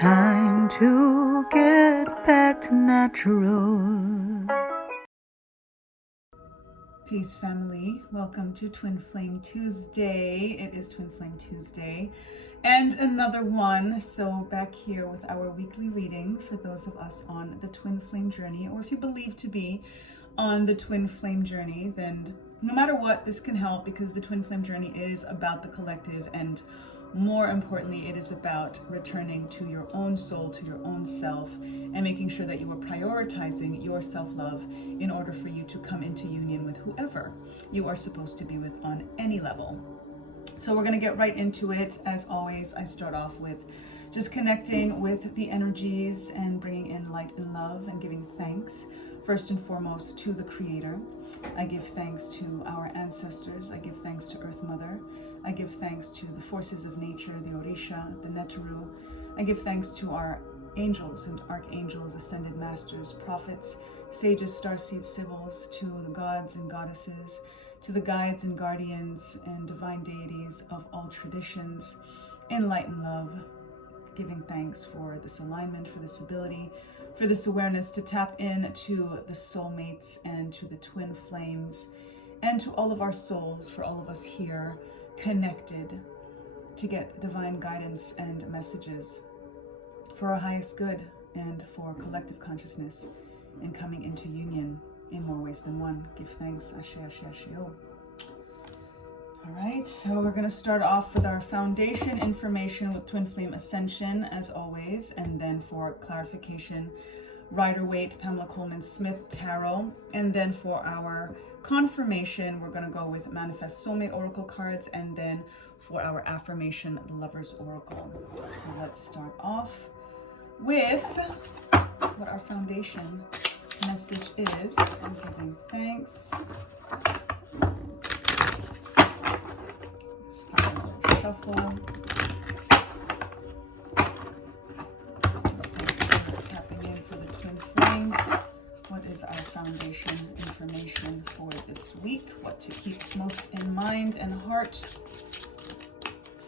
Time to get back to natural. Peace, family. Welcome to Twin Flame Tuesday. It is Twin Flame Tuesday and another one. So back here with our weekly reading for those of us on the Twin Flame journey, or if you believe to be on the Twin Flame journey, then no matter what, this can help, because the Twin Flame journey is about the collective, and more importantly, it is about returning to your own soul, to your own self, and making sure that you are prioritizing your self-love in order for you to come into union with whoever you are supposed to be with on any level. So we're going to get right into it. As always, I start off with just connecting with the energies and bringing in light and love and giving thanks, first and foremost, to the Creator. I give thanks to our ancestors. I give thanks to Earth Mother. I give thanks to the forces of nature, the Orisha, the Neteru. I give thanks to our angels and archangels, ascended masters, prophets, sages, starseed sibyls, to the gods and goddesses, to the guides and guardians and divine deities of all traditions, in light and love, giving thanks for this alignment, for this ability, for this awareness to tap in to the soulmates and to the twin flames, and to all of our souls, for all of us here connected to get divine guidance and messages for our highest good and for collective consciousness in coming into union in more ways than one. Give thanks. Ashe, ashe, ashe. Oh. All right, so we're going to start off with our foundation information with Twin Flame Ascension, as always, and then for clarification, Rider-Waite, Pamela Coleman Smith Tarot, and then for our confirmation, we're going to go with Manifest Soulmate Oracle cards, and then for our affirmation, the Lover's Oracle. So let's start off with what our foundation message is, and giving thanks. Just give a little shuffle. Tapping in for the Twin Flames. What is our foundation information for this week? What to keep most in mind and heart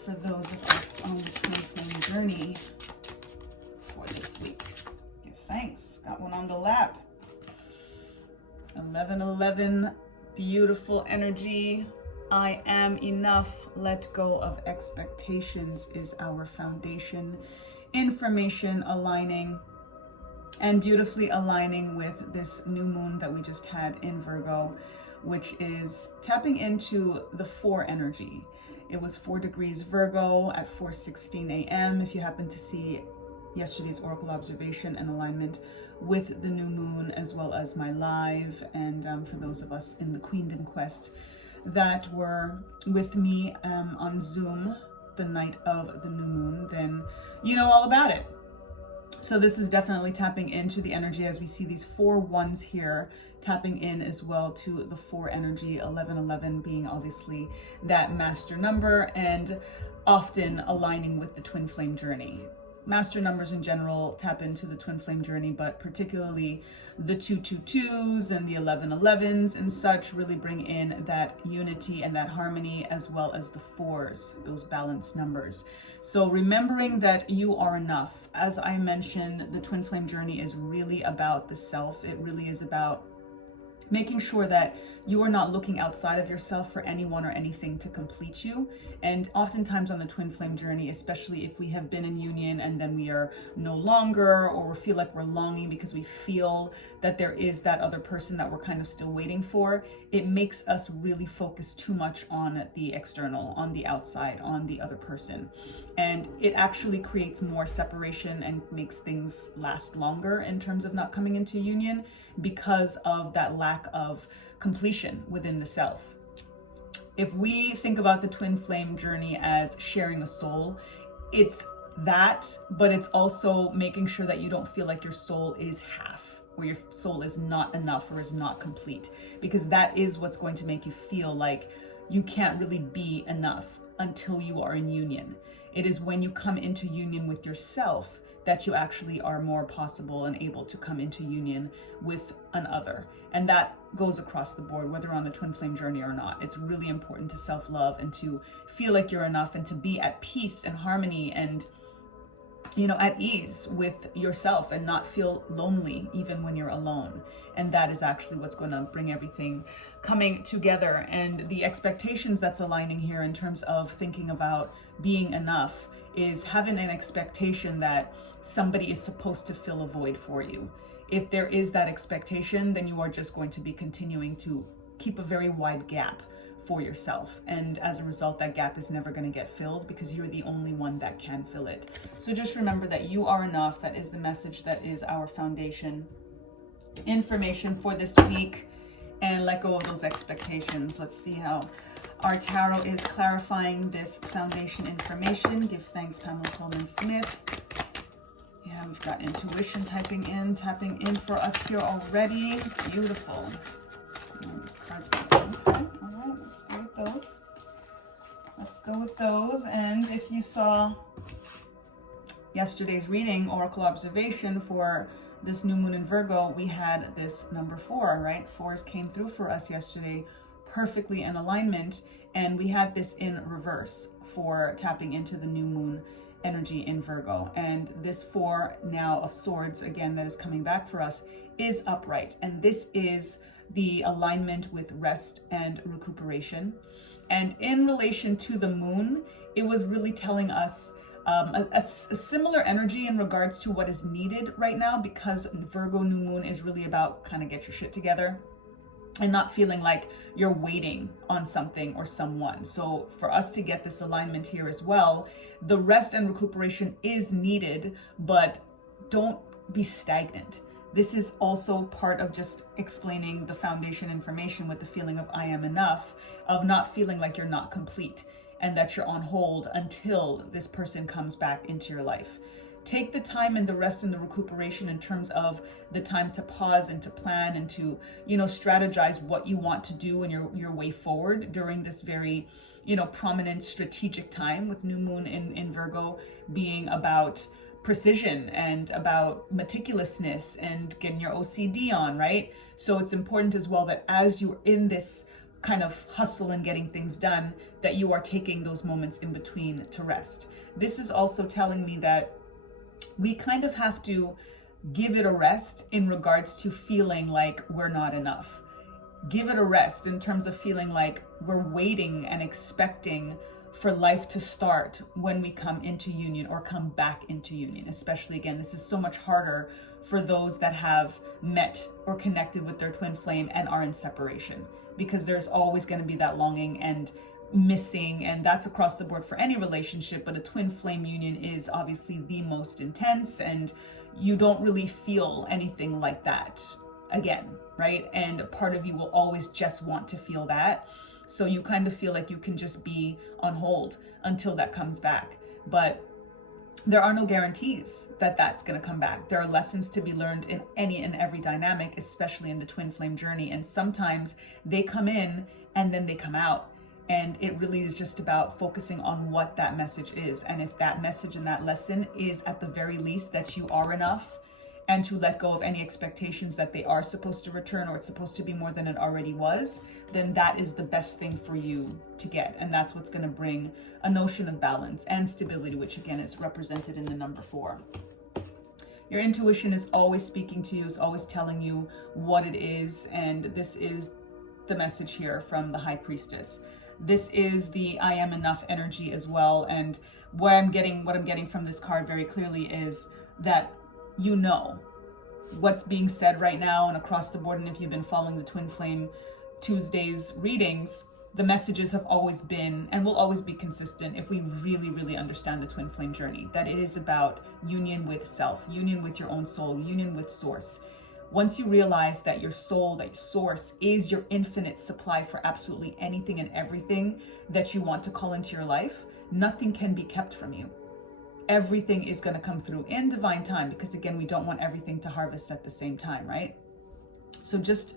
for those of us on the Twin Flame journey for this week? Give thanks. Got one on the lap. 1111, beautiful energy. I am enough. Let go of expectations is our foundation information, aligning and beautifully aligning with this new moon that we just had in Virgo, which is tapping into the 4 energy. It was 4 degrees Virgo at 4:16 a.m. If you happen to see yesterday's oracle observation and alignment with the new moon, as well as my live, and for those of us in the Queendom Quest that were with me on Zoom the night of the new moon, then you know all about it. So this is definitely tapping into the energy, as we see these 4 ones here, tapping in as well to the 4 energy, 1111 being obviously that master number, and often aligning with the Twin Flame journey. Master numbers in general tap into the Twin Flame journey, but particularly the 222s and the 1111s and such really bring in that unity and that harmony, as well as the 4s, those balanced numbers. So remembering that you are enough. As I mentioned, the Twin Flame journey is really about the self. It really is about making sure that you are not looking outside of yourself for anyone or anything to complete you. And oftentimes on the Twin Flame journey, especially if we have been in union and then we are no longer, or we feel like we're longing because we feel that there is that other person that we're kind of still waiting for, it makes us really focus too much on the external, on the outside, on the other person. And it actually creates more separation and makes things last longer in terms of not coming into union, because of that lack of completion within the self. If we think about the Twin Flame journey as sharing a soul, it's that, but it's also making sure that you don't feel like your soul is half, or your soul is not enough or is not complete, because that is what's going to make you feel like you can't really be enough until you are in union. It is when you come into union with yourself that you actually are more possible and able to come into union with an other. And that goes across the board, whether on the Twin Flame journey or not. It's really important to self-love and to feel like you're enough and to be at peace and harmony and at ease with yourself and not feel lonely even when you're alone. And that is actually what's going to bring everything coming together. And the expectations that's aligning here in terms of thinking about being enough is having an expectation that somebody is supposed to fill a void for you. If there is that expectation, then you are just going to be continuing to keep a very wide gap for yourself, and as a result that gap is never going to get filled because you're the only one that can fill it. So just remember that you are enough. That is the message, that is our foundation information for this week, and let go of those expectations. Let's see how our tarot is clarifying this foundation information. Give thanks, Pamela Coleman Smith. Yeah, we've got intuition tapping in for us here already. Beautiful. These cards were okay. All right, let's go with those. Let's go with those. And if you saw yesterday's reading, Oracle observation for this new moon in Virgo, we had this number 4, right? 4s came through for us yesterday perfectly in alignment, and we had this in reverse for tapping into the new moon energy in Virgo. And this 4 now of swords, again, that is coming back for us, is upright. And this is the alignment with rest and recuperation. And in relation to the moon, it was really telling us a similar energy in regards to what is needed right now, because Virgo new moon is really about kind of get your shit together and not feeling like you're waiting on something or someone. So for us to get this alignment here as well, the rest and recuperation is needed, but don't be stagnant. This is also part of just explaining the foundation information with the feeling of I am enough, of not feeling like you're not complete and that you're on hold until this person comes back into your life. Take the time and the rest and the recuperation in terms of the time to pause and to plan and to, strategize what you want to do and your way forward during this very, prominent strategic time, with new moon in Virgo being about precision and about meticulousness and getting your OCD on, right? So it's important as well that as you're in this kind of hustle and getting things done, that you are taking those moments in between to rest. This is also telling me that we kind of have to give it a rest in regards to feeling like we're not enough. Give it a rest in terms of feeling like we're waiting and expecting for life to start when we come into union or come back into union. Especially, again, this is so much harder for those that have met or connected with their twin flame and are in separation, because there's always going to be that longing and missing, and that's across the board for any relationship, but a twin flame union is obviously the most intense, and you don't really feel anything like that again, right? And part of you will always just want to feel that. So you kind of feel like you can just be on hold until that comes back. But there are no guarantees that that's going to come back. There are lessons to be learned in any and every dynamic, especially in the twin flame journey. And sometimes they come in and then they come out. And it really is just about focusing on what that message is. And if that message and that lesson is at the very least that you are enough, and to let go of any expectations that they are supposed to return or it's supposed to be more than it already was, then that is the best thing for you to get. And that's what's going to bring a notion of balance and stability, which again is represented in the number 4. Your intuition is always speaking to you, is always telling you what it is. And this is the message here from the High Priestess. This is the I am enough energy as well. And what I'm getting from this card very clearly is that you know what's being said right now and across the board. And if you've been following the Twin Flame Tuesdays readings, the messages have always been and will always be consistent if we really, really understand the twin flame journey, that it is about union with self, union with your own soul, union with source. Once you realize that your soul, that your source is your infinite supply for absolutely anything and everything that you want to call into your life, nothing can be kept from you. Everything is going to come through in divine time, because again, we don't want everything to harvest at the same time, right? So just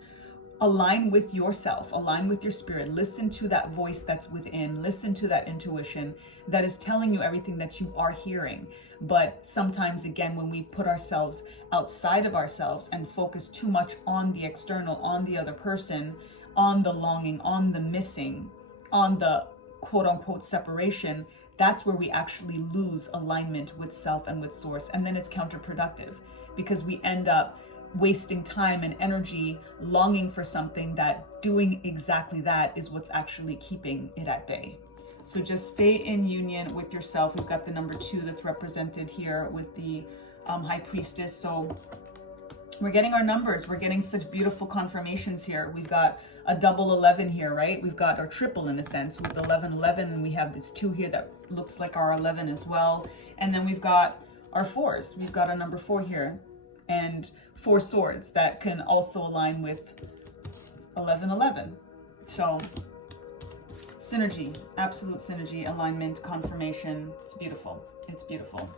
align with yourself, align with your spirit, listen to that voice that's within, listen to that intuition that is telling you everything that you are hearing. But sometimes, again, when we put ourselves outside of ourselves and focus too much on the external, on the other person, on the longing, on the missing, on the quote unquote separation, that's where we actually lose alignment with self and with source. And then it's counterproductive because we end up wasting time and energy longing for something that doing exactly that is what's actually keeping it at bay. So just stay in union with yourself. We've got the number 2 that's represented here with the High Priestess. So we're getting our numbers. We're getting such beautiful confirmations here. We've got a double 11 here, right? We've got our triple in a sense with 11, and we have this 2 here that looks like our 11 as well. And then we've got our 4s. We've got a number 4 here and 4 swords that can also align with 11. So synergy, absolute synergy, alignment, confirmation. It's beautiful. It's beautiful.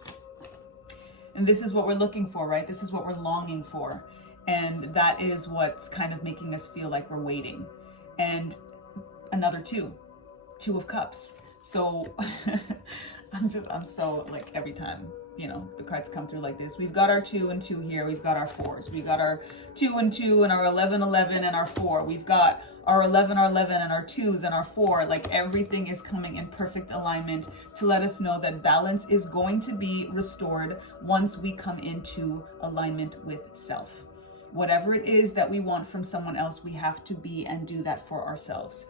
And this is what we're looking for, right? This is what we're longing for. And that is what's kind of making us feel like we're waiting. And another 2 of cups. So I'm so like, every time, you know, the cards come through like this. We've got our 2 and 2 here. We've got our 4s. We've got our 2 and 2 and our 11 and our 4. We've got our 11 and our 2s and our 4. Like everything is coming in perfect alignment to let us know that balance is going to be restored once we come into alignment with self. Whatever it is that we want from someone else, we have to be and do that for ourselves.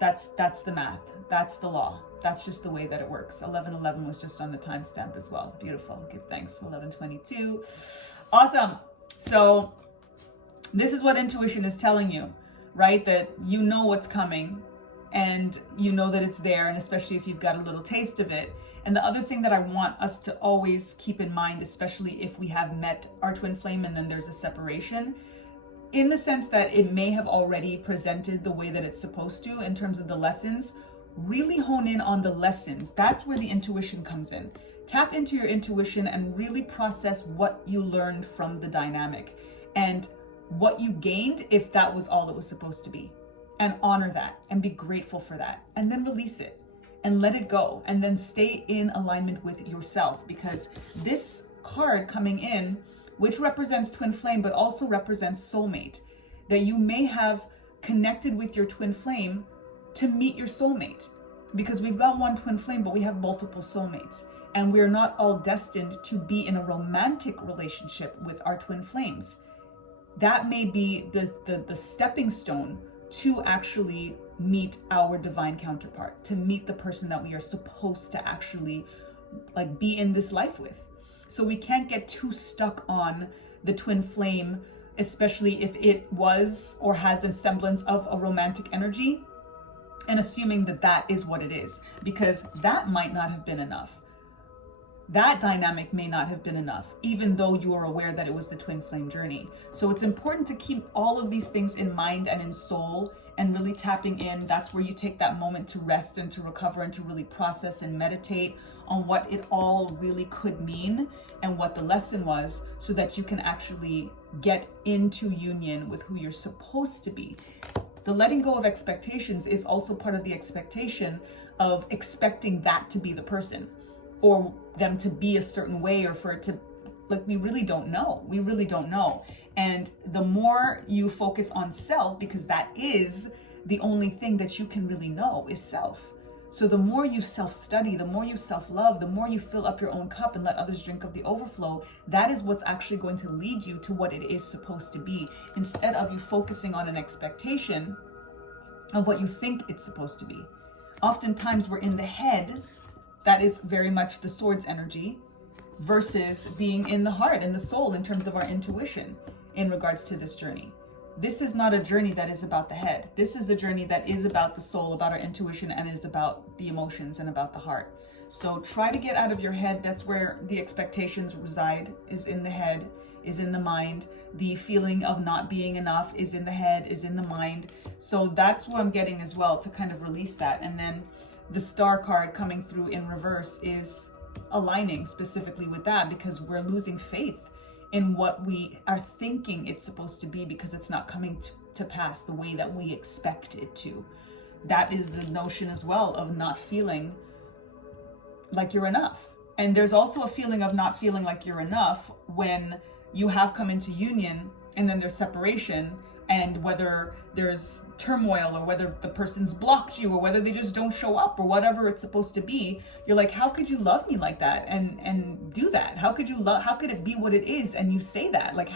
That's the math. That's the law. That's just the way that it works. 11 was just on the timestamp as well. Beautiful. Give thanks. 11:22. Awesome. So this is what intuition is telling you, right? That you know what's coming and you know that it's there, and especially if you've got a little taste of it. And the other thing that I want us to always keep in mind, especially if we have met our twin flame and then there's a separation, in the sense that it may have already presented the way that it's supposed to in terms of the lessons, really hone in on the lessons. That's where the intuition comes in. Tap into your intuition and really process what you learned from the dynamic and what you gained, if that was all it was supposed to be. And honor that and be grateful for that. And then release it and let it go. And then stay in alignment with yourself, because this card coming in, which represents twin flame, but also represents soulmate, that you may have connected with your twin flame to meet your soulmate, because we've got one twin flame, but we have multiple soulmates, and we're not all destined to be in a romantic relationship with our twin flames. That may be the stepping stone to actually meet our divine counterpart, to meet the person that we are supposed to actually like be in this life with. So we can't get too stuck on the twin flame, especially if it was or has a semblance of a romantic energy, and assuming that that is what it is, because that might not have been enough. That dynamic may not have been enough, even though you are aware that it was the twin flame journey. So it's important to keep all of these things in mind and in soul, and really tapping in. That's where you take that moment to rest and to recover and to really process and meditate on what it all really could mean and what the lesson was, so that you can actually get into union with who you're supposed to be. The letting go of expectations is also part of the expectation of expecting that to be the person, or them to be a certain way, or for it to, like, we really don't know. We really don't know. And the more you focus on self, because that is the only thing that you can really know is self. So the more you self-study, the more you self-love, the more you fill up your own cup and let others drink of the overflow, that is what's actually going to lead you to what it is supposed to be, instead of you focusing on an expectation of what you think it's supposed to be. Oftentimes we're in the head. That is very much the swords energy, versus being in the heart and the soul in terms of our intuition in regards to this journey. This is not a journey that is about the head. This is a journey that is about the soul, about our intuition, and is about the emotions and about the heart. So try to get out of your head. That's where the expectations reside, is in the head, is in the mind. The feeling of not being enough is in the head, is in the mind. So that's what I'm getting as well, to kind of release that. And then the star card coming through in reverse is aligning specifically with that, because we're losing faith in what we are thinking it's supposed to be, because it's not coming to pass the way that we expect it to. That is the notion as well of not feeling like you're enough. And there's also a feeling of not feeling like you're enough when you have come into union and then there's separation, And whether there's turmoil, or whether the person's blocked you, or whether they just don't show up, or whatever it's supposed to be, you're like, how could you love me like that and do that? How could it be what it is and you say that? Like,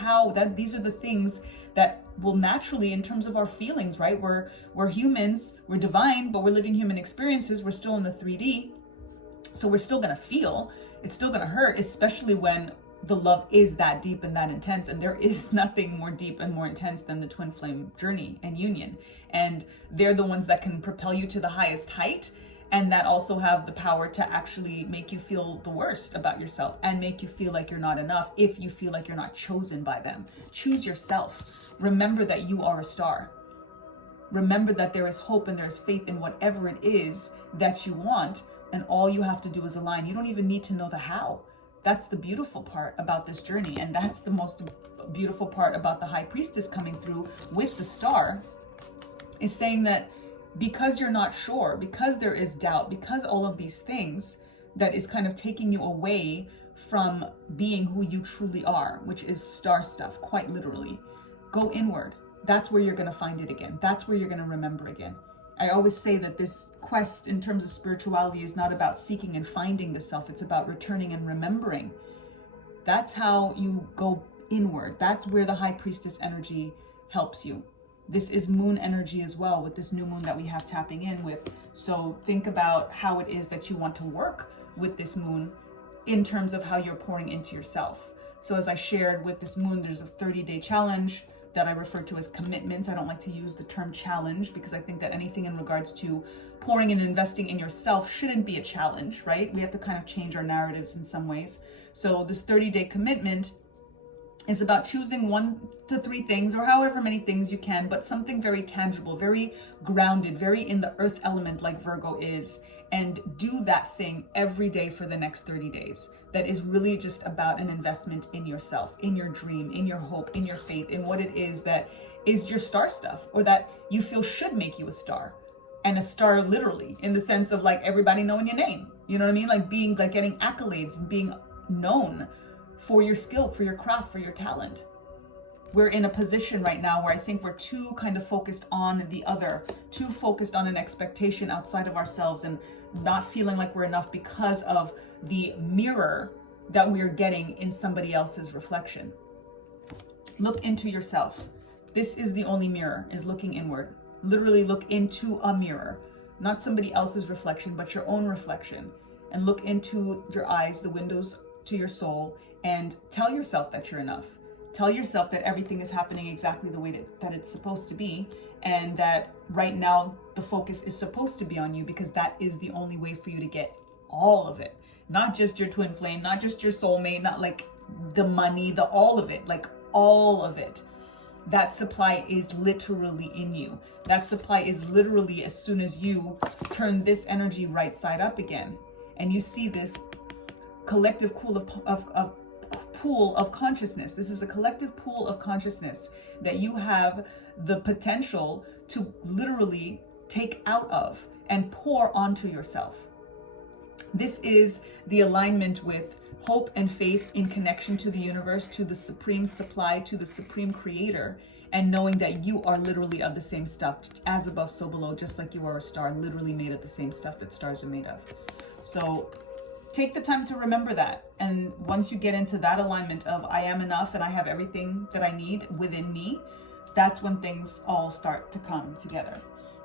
these are the things that will naturally, in terms of our feelings, right? We're humans, we're divine, but we're living human experiences. We're still in the 3D. So we're still gonna feel, it's still gonna hurt, especially when the love is that deep and that intense. And there is nothing more deep and more intense than the twin flame journey and union. And they're the ones that can propel you to the highest height, and that also have the power to actually make you feel the worst about yourself and make you feel like you're not enough if you feel like you're not chosen by them. Choose yourself. Remember that you are a star. Remember that there is hope and there's faith in whatever it is that you want, and all you have to do is align. You don't even need to know the how. That's the beautiful part about this journey, and that's the most beautiful part about the high priestess coming through with the star, is saying that because you're not sure, because there is doubt, because all of these things that is kind of taking you away from being who you truly are, which is star stuff, quite literally, go inward. That's where you're going to find it again. That's where you're going to remember again. I always say that this quest in terms of spirituality is not about seeking and finding the self. It's about returning and remembering. That's how you go inward. That's where the high priestess energy helps you. This is moon energy as well, with this new moon that we have tapping in with. So think about how it is that you want to work with this moon in terms of how you're pouring into yourself. So as I shared with this moon, there's a 30-day challenge that I refer to as commitments. I don't like to use the term challenge because I think that anything in regards to pouring and investing in yourself shouldn't be a challenge, right? We have to kind of change our narratives in some ways. So this 30-day commitment is about choosing 1 to 3 things, or however many things you can, but something very tangible, very grounded, very in the earth element like Virgo is, and do that thing every day for the next 30 days. That is really just about an investment in yourself, in your dream, in your hope, in your faith, in what it is that is your star stuff, or that you feel should make you a star. And a star literally, in the sense of like everybody knowing your name. You know what I mean? Like being, like getting accolades and being known for your skill, for your craft, for your talent. We're in a position right now where I think we're too kind of focused on the other, too focused on an expectation outside of ourselves, and not feeling like we're enough because of the mirror that we're getting in somebody else's reflection. Look into yourself. This is the only mirror, is looking inward. Literally look into a mirror, not somebody else's reflection, but your own reflection. And look into your eyes, the windows to your soul, and tell yourself that you're enough. Tell yourself that everything is happening exactly the way that it's supposed to be, and that right now the focus is supposed to be on you, because that is the only way for you to get all of it. Not just your twin flame, not just your soulmate, not like the money, the all of it, like all of it. That supply is literally in you. That supply is literally as soon as you turn this energy right side up again, and you see this collective pool of consciousness. This is a collective pool of consciousness that you have the potential to literally take out of and pour onto yourself. This is the alignment with hope and faith in connection to the universe, to the supreme supply, to the supreme creator, and knowing that you are literally of the same stuff, as above, so below, just like you are a star, literally made of the same stuff that stars are made of. So take the time to remember that. And once you get into that alignment of I am enough and I have everything that I need within me, that's when things all start to come together.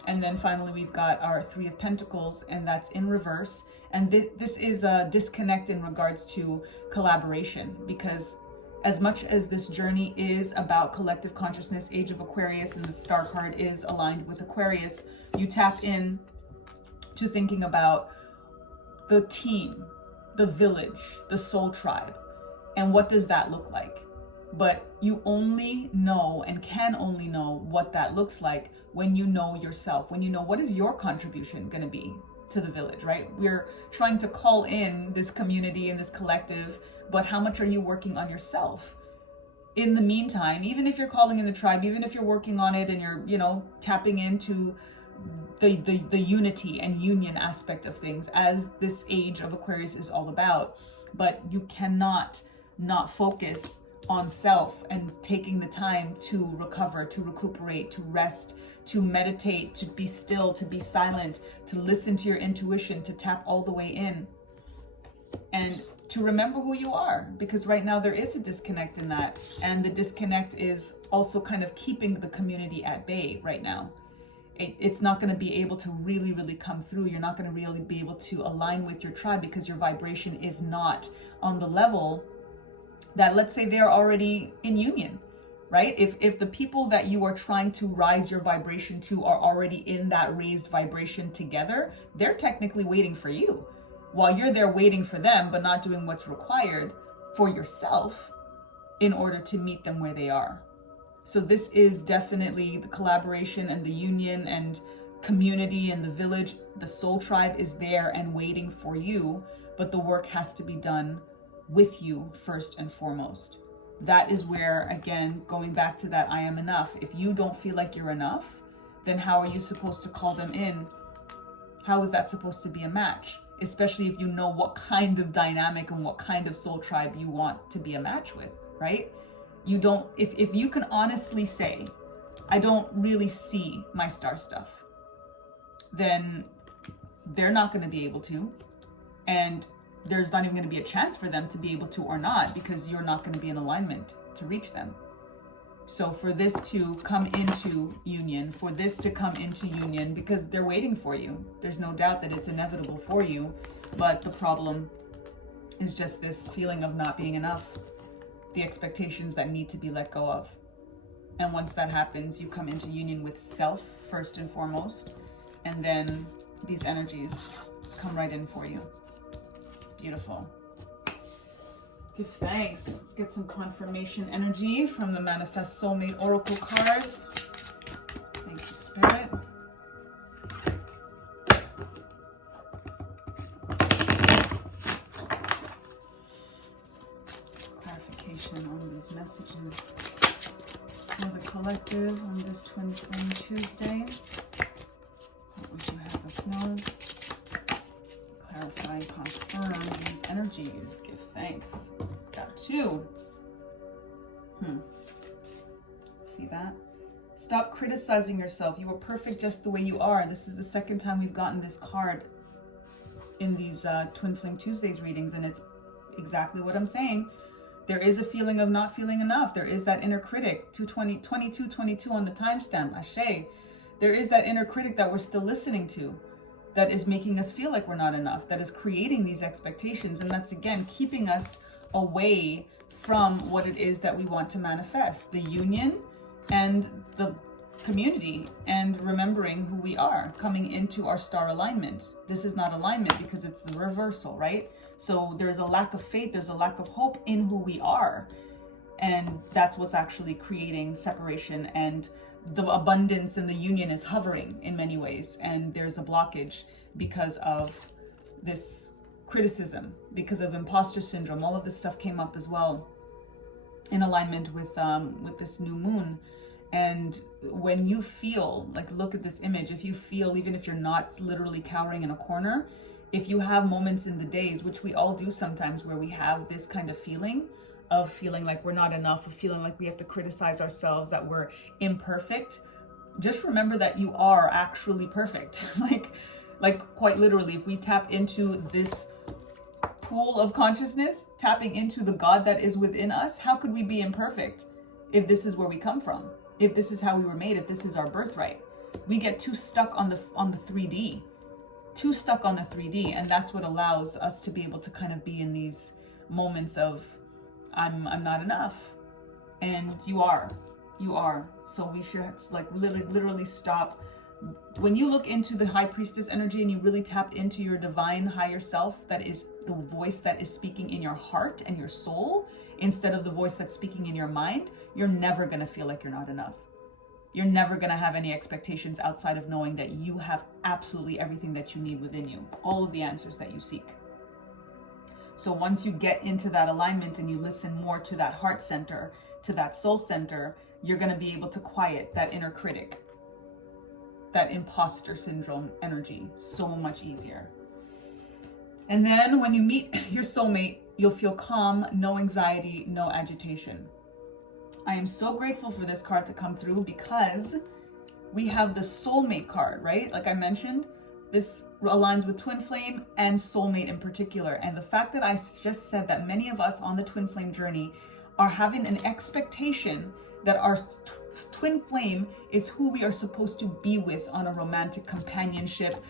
And then finally, we've got our 3 of Pentacles, and that's in reverse. And this is a disconnect in regards to collaboration, because as much as this journey is about collective consciousness, Age of Aquarius, and the star card is aligned with Aquarius, you tap in to thinking about the team, the village, the soul tribe, and what does that look like? But you only know and can only know what that looks like when you know yourself, when you know what is your contribution going to be to the village, right? We're trying to call in this community and this collective, but how much are you working on yourself? In the meantime, even if you're calling in the tribe, even if you're working on it and you're, tapping into the unity and union aspect of things, as this age of Aquarius is all about, but you cannot not focus on self and taking the time to recover, to recuperate, to rest, to meditate, to be still, to be silent, to listen to your intuition, to tap all the way in, and to remember who you are, because right now there is a disconnect in that, and the disconnect is also kind of keeping the community at bay right now. It's not going to be able to really come through. You're not going to really be able to align with your tribe because your vibration is not on the level that, let's say, they're already in union, right? If the people that you are trying to rise your vibration to are already in that raised vibration together, they're technically waiting for you, while you're there waiting for them, but not doing what's required for yourself in order to meet them where they are. So this is definitely the collaboration and the union and community and the village. The soul tribe is there and waiting for you, but the work has to be done with you first and foremost. That is where, again, going back to that I am enough. If you don't feel like you're enough, then how are you supposed to call them in? How is that supposed to be a match? Especially if you know what kind of dynamic and what kind of soul tribe you want to be a match with, right? You don't, if you can honestly say, I don't really see my star stuff, then they're not going to be able to. And there's not even going to be a chance for them to be able to or not, because you're not going to be in alignment to reach them. So for this to come into union, because they're waiting for you. There's no doubt that it's inevitable for you, but the problem is just this feeling of not being enough, the expectations that need to be let go of. And once that happens, you come into union with self first and foremost, and then these energies come right in for you. Beautiful. Give thanks. Let's get some confirmation energy from the Manifest Soulmate Oracle cards. Thank you, Spirit. Clarification on these messages for the collective on this Twin Flame Tuesday. What would you have us know? Clarify, confirm these energies. Give thanks. Got two. See that? Stop criticizing yourself. You are perfect just the way you are. This is the second time we've gotten this card in these Twin Flame Tuesdays readings, and it's exactly what I'm saying. There is a feeling of not feeling enough. There is that inner critic. 2222 on the timestamp. Ashe. There is that inner critic that we're still listening to, that is making us feel like we're not enough, that is creating these expectations, and that's, again, keeping us away from what it is that we want to manifest, the union and the community, and remembering who we are, coming into our star alignment. This is not alignment because it's the reversal, right? So there's a lack of faith, there's a lack of hope in who we are, and that's what's actually creating separation, and the abundance and the union is hovering in many ways, and there's a blockage because of this criticism, because of imposter syndrome. All of this stuff came up as well in alignment with this new moon. And when you feel like, look at this image, if you feel, even if you're not literally cowering in a corner, if you have moments in the days, which we all do sometimes, where we have this kind of feeling like we're not enough, of feeling like we have to criticize ourselves, that we're imperfect, just remember that you are actually perfect. like quite literally, if we tap into this pool of consciousness, tapping into the God that is within us, how could we be imperfect if this is where we come from? If this is how we were made, if this is our birthright? We get too stuck on the 3D, and that's what allows us to be able to kind of be in these moments of I'm not enough, and you are. So we should like literally stop. When you look into the High Priestess energy and you really tap into your divine higher self, that is the voice that is speaking in your heart and your soul, instead of the voice that's speaking in your mind, you're never going to feel like you're not enough. You're never going to have any expectations outside of knowing that you have absolutely everything that you need within you, all of the answers that you seek. So once you get into that alignment and you listen more to that heart center, to that soul center, you're going to be able to quiet that inner critic, that imposter syndrome energy, so much easier. And then when you meet your soulmate, you'll feel calm, no anxiety, no agitation. I am so grateful for this card to come through because we have the soulmate card, right? Like I mentioned, this aligns with twin flame and soulmate in particular. And the fact that I just said that many of us on the twin flame journey are having an expectation that our twin flame is who we are supposed to be with on a romantic companionship,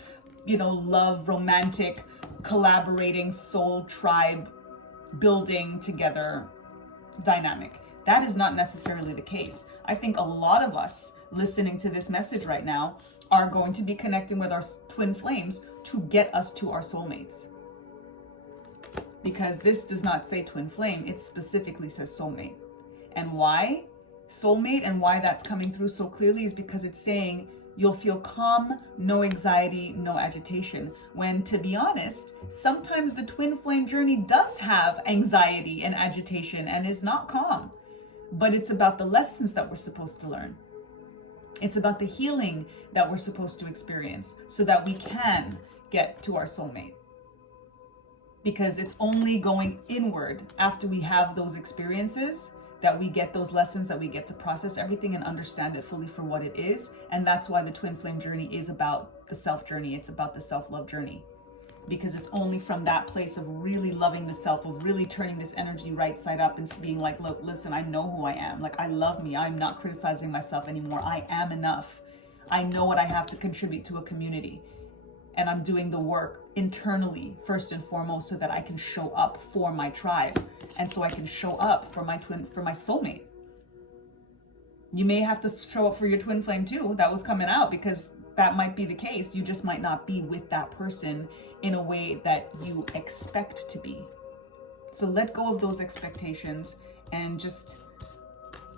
love, romantic, collaborating, soul tribe, building together dynamic. That is not necessarily the case. I think a lot of us listening to this message right now are going to be connecting with our twin flames to get us to our soulmates. Because this does not say twin flame, it specifically says soulmate. And why soulmate and why that's coming through so clearly is because it's saying you'll feel calm, no anxiety, no agitation. When, to be honest, sometimes the twin flame journey does have anxiety and agitation and is not calm. But it's about the lessons that we're supposed to learn. It's about the healing that we're supposed to experience so that we can get to our soulmate. Because it's only going inward after we have those experiences that we get those lessons, that we get to process everything and understand it fully for what it is. And that's why the twin flame journey is about the self journey. It's about the self-love journey. Because it's only from that place of really loving the self, of really turning this energy right side up and being like, look, listen, I know who I am. Like, I love me. I'm not criticizing myself anymore. I am enough. I know what I have to contribute to a community. And I'm doing the work internally, first and foremost, so that I can show up for my tribe. And so I can show up for my soulmate. You may have to show up for your twin flame too. That was coming out because that might be the case. You just might not be with that person in a way that you expect to be. So let go of those expectations and just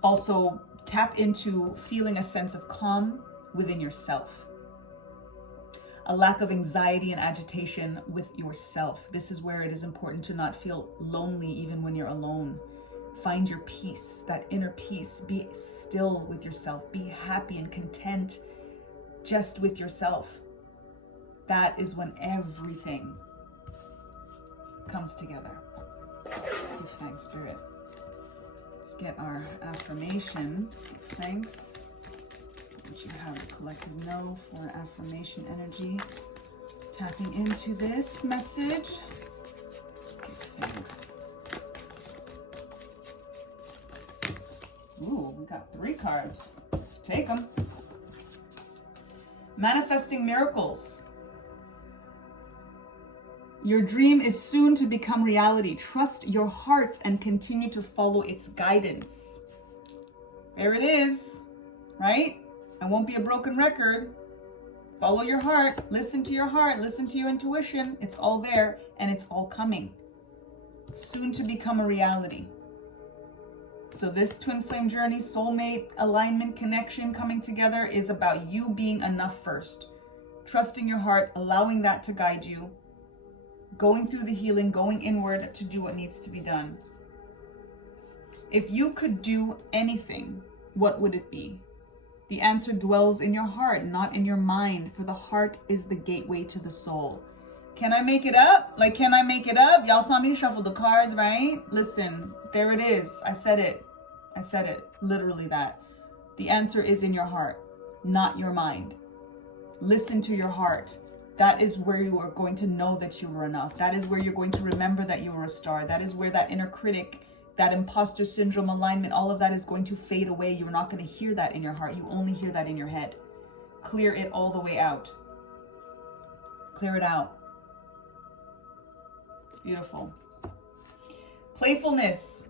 also tap into feeling a sense of calm within yourself. A lack of anxiety and agitation with yourself. This is where it is important to not feel lonely even when you're alone. Find your peace, that inner peace. Be still with yourself. Be happy and content just with yourself. That is when everything comes together. Give thanks, Spirit. Let's get our affirmation. Thanks. You have a collective no for affirmation energy. Tapping into this message. Give thanks. Ooh, we got 3 cards. Let's take them. Manifesting miracles. Your dream is soon to become reality. Trust your heart and continue to follow its guidance. There it is, right? I won't be a broken record. Follow your heart, listen to your heart, listen to your intuition. It's all there and it's all coming. Soon to become a reality. So this twin flame journey, soulmate, alignment, connection coming together is about you being enough first. Trusting your heart, allowing that to guide you. Going through the healing, going inward to do what needs to be done. If you could do anything, what would it be? The answer dwells in your heart, not in your mind, for the heart is the gateway to the soul. Can I make it up? Can I make it up? Y'all saw me shuffle the cards, right? Listen, there it is. I said it. Literally that. The answer is in your heart, not your mind. Listen to your heart. That is where you are going to know that you were enough. That is where you're going to remember that you were a star. That is where that inner critic, that imposter syndrome, alignment, all of that is going to fade away. You're not going to hear that in your heart. You only hear that in your head. Clear it all the way out. Clear it out. Beautiful. Playfulness.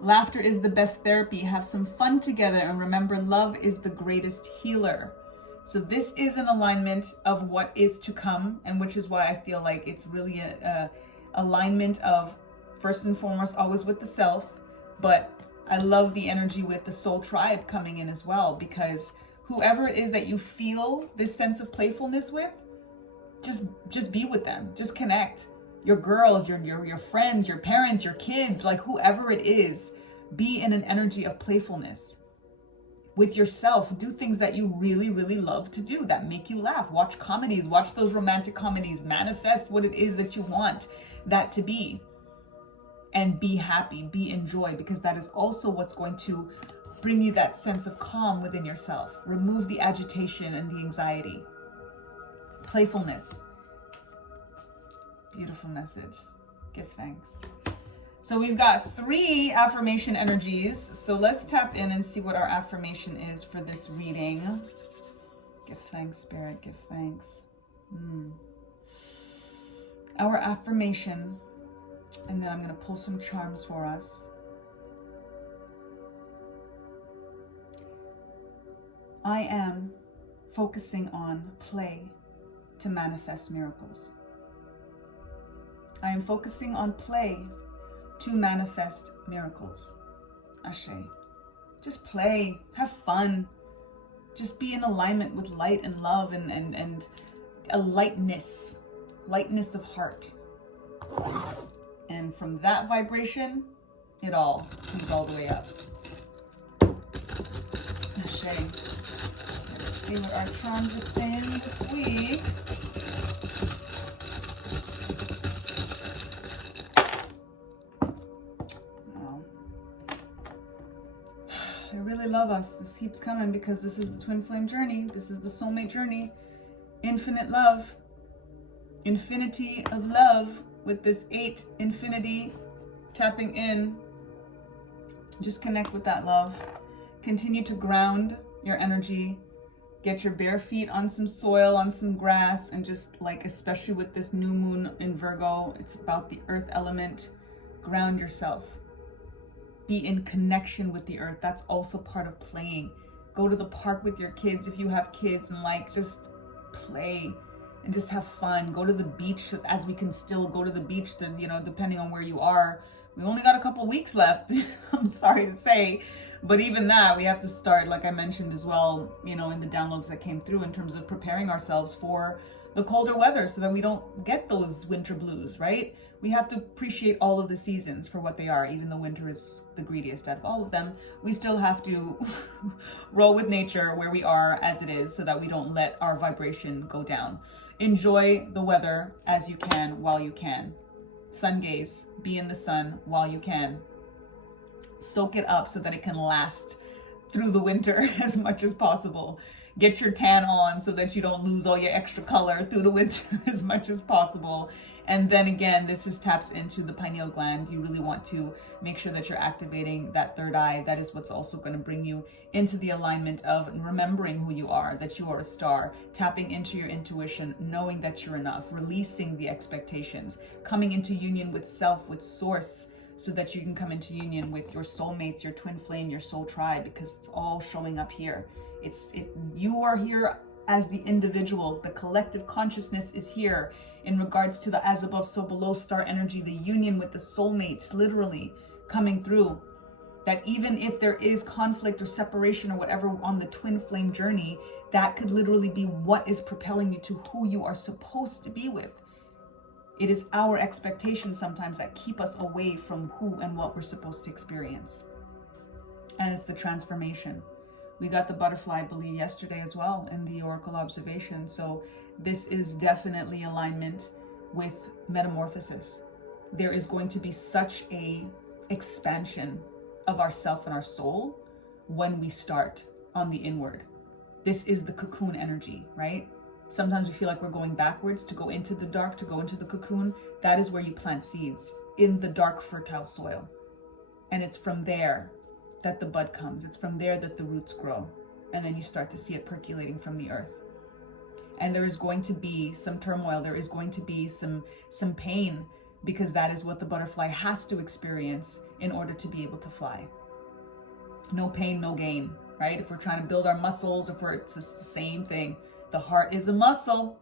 Laughter is the best therapy. Have some fun together and remember, love is the greatest healer. So this is an alignment of what is to come, and which is why I feel like it's really a alignment of, first and foremost, always with the self, but I love the energy with the soul tribe coming in as well, because whoever it is that you feel this sense of playfulness with, just be with them, just connect. Your girls, your friends, your parents, your kids, like whoever it is, be in an energy of playfulness with yourself. Do things that you really, really love to do that make you laugh. Watch comedies, watch those romantic comedies, manifest what it is that you want that to be. and be happy, be in joy, because that is also what's going to bring you that sense of calm within yourself. Remove the agitation and the anxiety. Playfulness. Beautiful message. Give thanks. So we've got 3 affirmation energies. So let's tap in and see what our affirmation is for this reading. Give thanks, Spirit. Give thanks. Our affirmation, and then I'm going to pull some charms for us. I am focusing on play to manifest miracles. I am focusing on play to manifest miracles. Ashe. Just play, have fun. Just be in alignment with light and love and a lightness of heart. And from that vibration, it all comes all the way up. Ashe. Let's see what our charms are saying this week. They really love us. This keeps coming because this is the twin flame journey. This is the soulmate journey. Infinite love. Infinity of love with this 8 infinity tapping in. Just connect with that love. Continue to ground your energy. Get your bare feet on some soil, on some grass, and just like, especially with this new moon in Virgo, it's about the earth element. Ground yourself. Be in connection with the earth. That's also part of playing. Go to the park with your kids if you have kids, and like just play and just have fun. Go to the beach as we can still go to the beach, to, you know, depending on where you are. We only got a couple weeks left, I'm sorry to say, but even that, we have to start, like I mentioned as well, you know, in the downloads that came through, in terms of preparing ourselves for the colder weather so that we don't get those winter blues, right? We have to appreciate all of the seasons for what they are. Even though winter is the greediest out of all of them, we still have to roll with nature where we are as it is, so that we don't let our vibration go down. Enjoy the weather as you can, while you can. Sun gaze, be in the sun while you can. Soak it up so that it can last through the winter as much as possible. Get your tan on so that you don't lose all your extra color through the winter as much as possible. And then again, this just taps into the pineal gland. You really want to make sure that you're activating that third eye. That is what's also going to bring you into the alignment of remembering who you are, that you are a star, tapping into your intuition, knowing that you're enough, releasing the expectations, coming into union with self, with source, so that you can come into union with your soulmates, your twin flame, your soul tribe, because it's all showing up here. You are here as the individual. The collective consciousness is here in regards to the as above, so below star energy, the union with the soulmates literally coming through. That even if there is conflict or separation or whatever on the twin flame journey, that could literally be what is propelling you to who you are supposed to be with. It is our expectations sometimes that keep us away from who and what we're supposed to experience. And it's the transformation. We got the butterfly, I believe, yesterday as well in the Oracle observation. So this is definitely alignment with metamorphosis. There is going to be such a expansion of ourself and our soul when we start on the inward. This is the cocoon energy, right? Sometimes we feel like we're going backwards to go into the dark, to go into the cocoon. That is where you plant seeds, in the dark, fertile soil. And it's from there that the bud comes. It's from there that the roots grow. And then you start to see it percolating from the earth. And there is going to be some turmoil. There is going to be some pain, because that is what the butterfly has to experience in order to be able to fly. No pain, no gain, right? If we're trying to build our muscles, it's just the same thing. The heart is a muscle,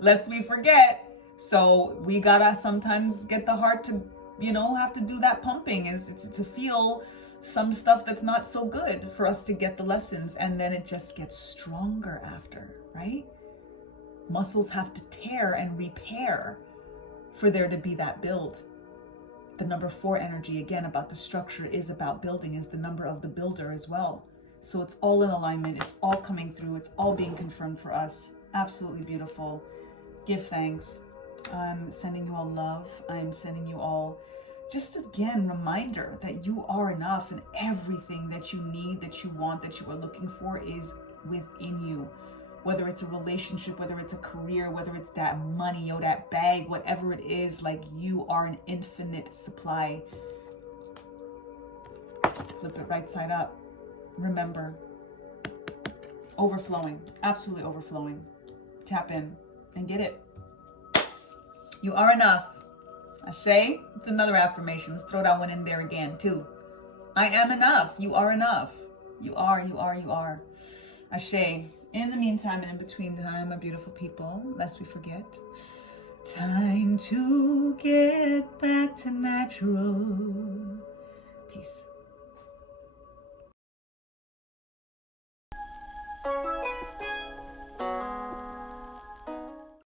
lest we forget. So we gotta sometimes get the heart to, have to do that pumping, is to feel some stuff that's not so good for us to get the lessons. And then it just gets stronger after, right? Muscles have to tear and repair for there to be that build. The number 4 energy, again, about the structure, is about building, is the number of the builder as well. So it's all in alignment. It's all coming through. It's all being confirmed for us. Absolutely beautiful. Give thanks. I'm sending you all love. I'm sending you all just again, reminder that you are enough, and everything that you need, that you want, that you are looking for is within you. Whether it's a relationship, whether it's a career, whether it's that money or that bag, whatever it is, like, you are an infinite supply. Flip it right side up. Remember, overflowing, absolutely overflowing. Tap in and get it. You are enough. Ashe, it's another affirmation. Let's throw that one in there again too. I am enough. You are enough. You are, you are, you are. Ashe. In the meantime and in between time, my beautiful people, lest we forget, time to get back to natural. Peace.